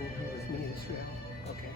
With me, Israel. Okay.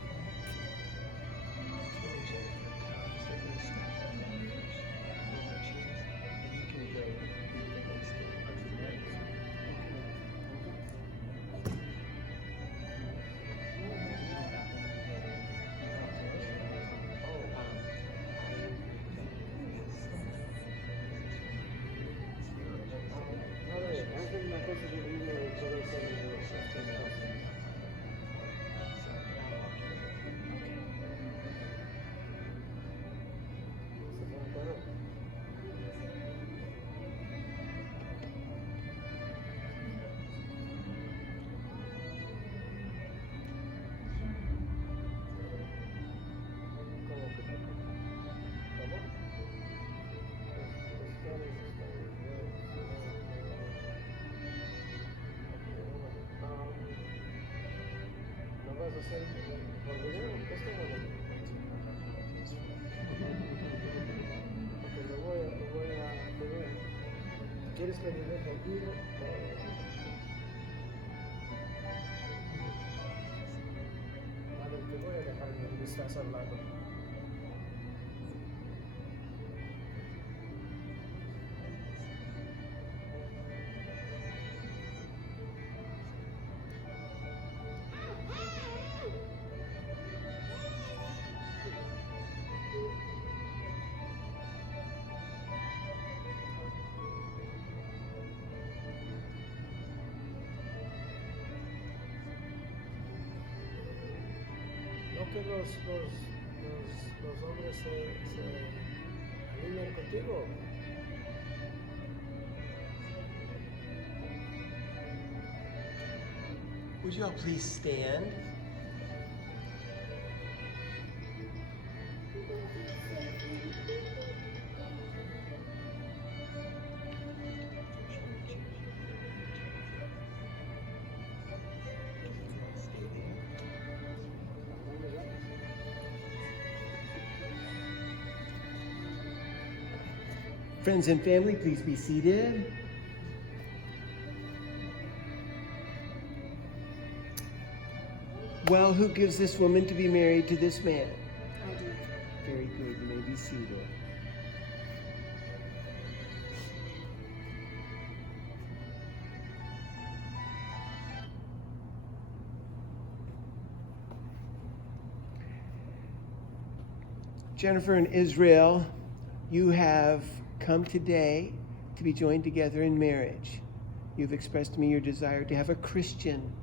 ¿Quieres que le deje aquí? Vale, te voy a dejar donde estás hablando. No que los hombres se alinean contigo. Would you all please stand? Friends and family, please be seated. Well, who gives this woman to be married to this man? I do. Very good. You may be seated. Jennifer and Israel, you have come today to be joined together in marriage. You've expressed to me your desire to have a Christian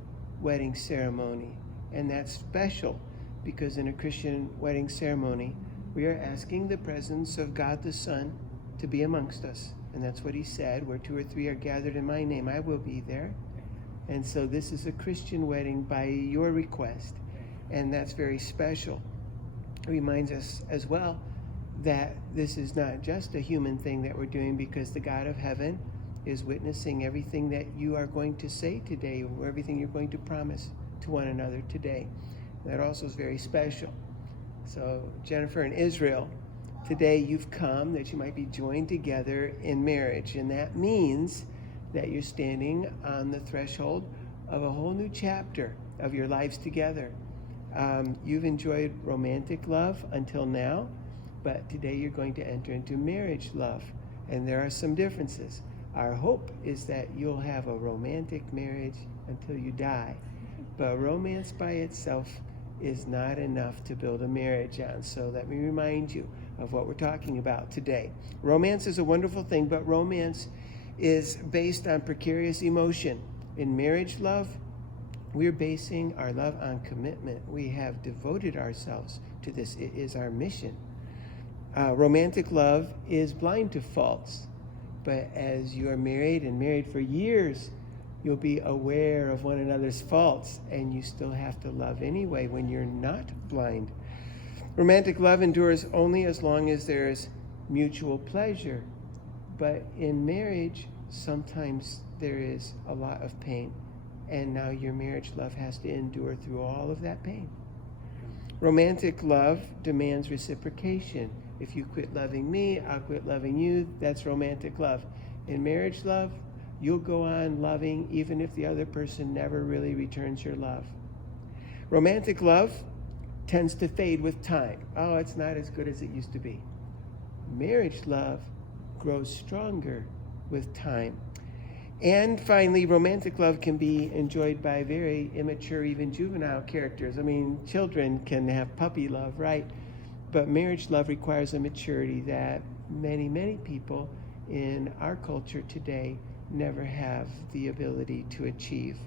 wedding ceremony. And that's special because in a Christian wedding ceremony, we are asking the presence of God the Son to be amongst us. And that's what he said, where 2 or 3 are gathered in my name, I will be there. And so this is a Christian wedding by your request. And that's very special. It reminds us as well that this is not just a human thing that we're doing because the God of heaven is witnessing everything that you are going to say today, or everything you're going to promise to one another today. That also is very special. So Jennifer and Israel, today you've come that you might be joined together in marriage. And that means that you're standing on the threshold of a whole new chapter of your lives together. You've enjoyed romantic love until now, but today you're going to enter into marriage love. And there are some differences. Our hope is that you'll have a romantic marriage until you die. But romance by itself is not enough to build a marriage on. So let me remind you of what we're talking about today. Romance is a wonderful thing, but romance is based on precarious emotion. In marriage love, we're basing our love on commitment. We have devoted ourselves to this. It is our mission. Romantic love is blind to faults. But as you are married and married for years, you'll be aware of one another's faults, and you still have to love anyway when you're not blind. Romantic love endures only as long as there is mutual pleasure. But in marriage, sometimes there is a lot of pain, and now your marriage love has to endure through all of that pain. Romantic love demands reciprocation. If you quit loving me, I'll quit loving you. That's romantic love. In marriage love, you'll go on loving even if the other person never really returns your love. Romantic love tends to fade with time. Oh, it's not as good as it used to be. Marriage love grows stronger with time. And finally, romantic love can be enjoyed by very immature, even juvenile characters. I mean, children can have puppy love, right? But marriage love requires a maturity that many, many people in our culture today never have the ability to achieve.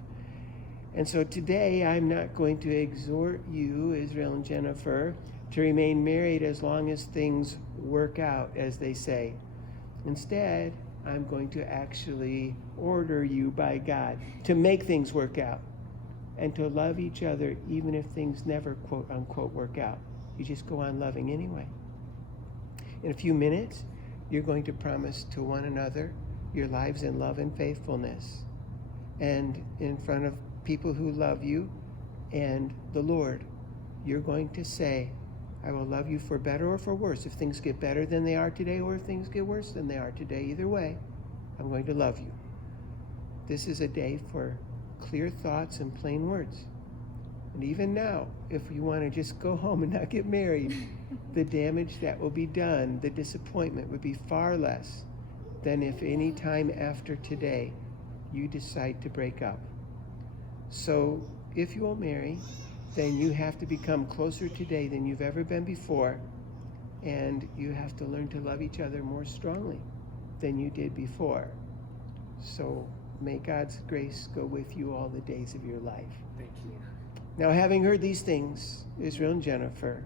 And so today, I'm not going to exhort you, Israel and Jennifer, to remain married as long as things work out, as they say. Instead, I'm going to actually order you by God to make things work out and to love each other even if things never, quote unquote, work out. You just go on loving anyway. In a few minutes, you're going to promise to one another your lives in love and faithfulness. And in front of people who love you and the Lord, you're going to say, I will love you for better or for worse. If things get better than they are today or if things get worse than they are today, either way, I'm going to love you. This is a day for clear thoughts and plain words. And even now, if you want to just go home and not get married, the damage that will be done, the disappointment would be far less than if any time after today you decide to break up. So if you will marry, then you have to become closer today than you've ever been before, and you have to learn to love each other more strongly than you did before. So may God's grace go with you all the days of your life. Thank you. Now, having heard these things, Israel and Jennifer,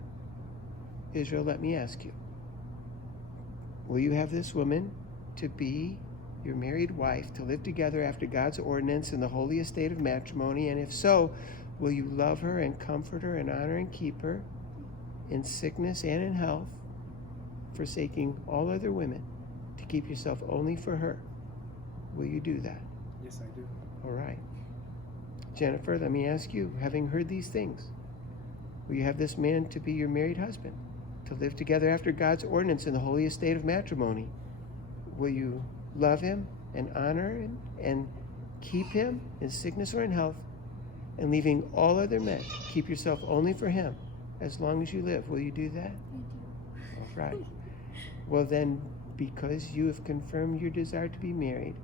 Israel, let me ask you, will you have this woman to be your married wife, to live together after God's ordinance in the holy estate of matrimony? And if so, will you love her and comfort her and honor and keep her in sickness and in health, forsaking all other women to keep yourself only for her? Will you do that? Yes, I do. All right. Jennifer, let me ask you, having heard these things, will you have this man to be your married husband, to live together after God's ordinance in the holy estate of matrimony? Will you love him and honor him and keep him in sickness or in health, and leaving all other men, keep yourself only for him as long as you live? Will you do that? All right. Well then, because you have confirmed your desire to be married,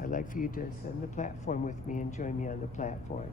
I'd like for you to ascend the platform with me and join me on the platform.